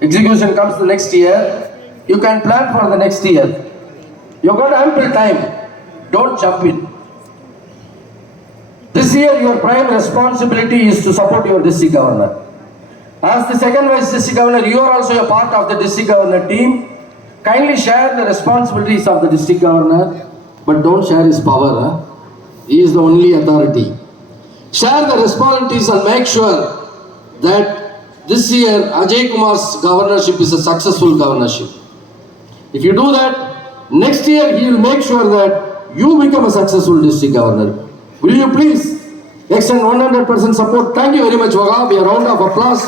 execution comes the next year, you can plan for the next year. You got ample time. Don't jump in. This year, your prime responsibility is to support your district governor. As the second vice district governor, you are also a part of the district governor team. Kindly share the responsibilities of the district governor, but don't share his power. He is the only authority. Share the responsibilities and make sure that this year Ajay Kumar's governorship is a successful governorship. If you do that, next year he will make sure that you become a successful district governor. Will you please extend 100% support? Thank you very much, Vaga. A round of applause.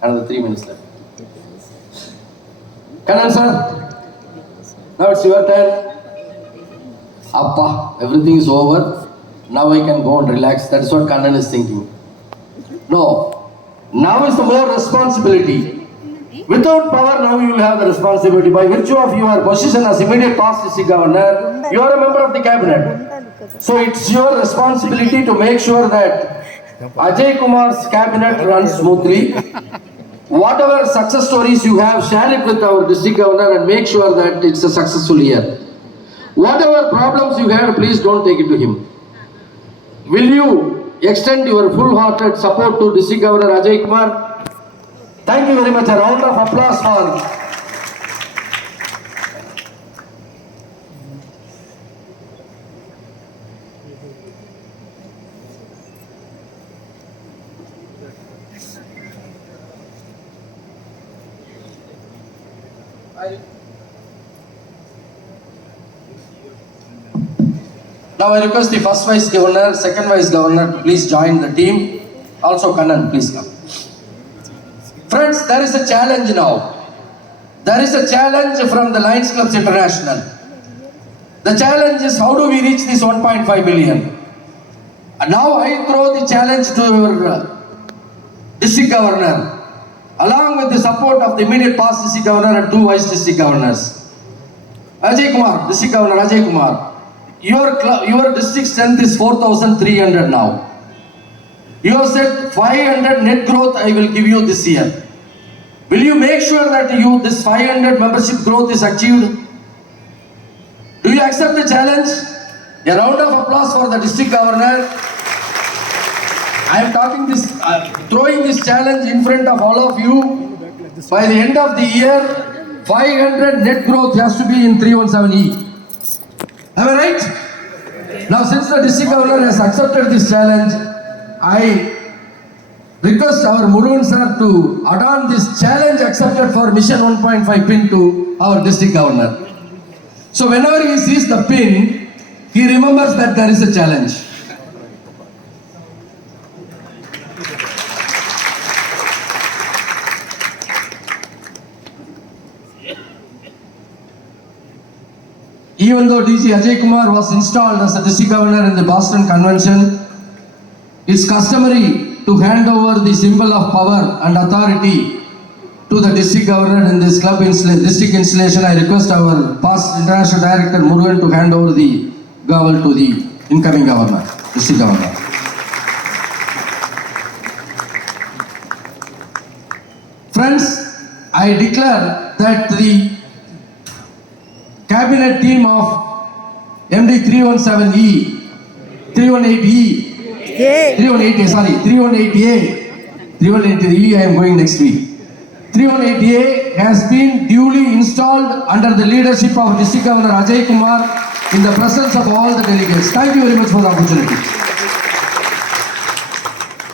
Another 3 minutes left. Kanan sir, now it's your turn. Appa, everything is over. Now I can go and relax. That is what Kanan is thinking. No. Now is the more responsibility. Without power, now you will have the responsibility. By virtue of your position as immediate past district governor, you are a member of the cabinet. So it's your responsibility to make sure that Ajay Kumar's cabinet runs smoothly. Whatever success stories you have, share it with our district governor and make sure that it's a successful year. Whatever problems you have, please don't take it to him. Will you extend your full-hearted support to District Governor Ajay Kumar? Thank you very much. A round of applause for. Now I request the first vice governor, second vice governor to please join the team. Also Kannan, please come. Friends, there is a challenge now. There is a challenge from the Lions Clubs International. The challenge is how do we reach this 1.5 million? And now I throw the challenge to your district governor, along with the support of the immediate past district governor and 2 vice district governors. Ajay Kumar, district governor Ajay Kumar. Your district strength is 4,300 now. You have said 500 net growth I will give you this year. Will you make sure that this 500 membership growth is achieved? Do you accept the challenge? A round of applause for the district governor. I am throwing this challenge in front of all of you. By the end of the year, 500 net growth has to be in 317E. Am I right? Now, since the district governor has accepted this challenge, I request our Murugan sir to add this challenge accepted for Mission 1.5 pin to our district governor. So whenever he sees the pin, he remembers that there is a challenge. Even though DG Ajay Kumar was installed as the district governor in the Boston Convention, it's customary to hand over the symbol of power and authority to the district governor in this district installation. I request our past international director Murugan to hand over the gavel to the incoming governor, district governor. Friends, I declare that the cabinet team of MD 318A, 318A, I am going next week. 318A has been duly installed under the leadership of District Governor Ajay Kumar in the presence of all the delegates. Thank you very much for the opportunity.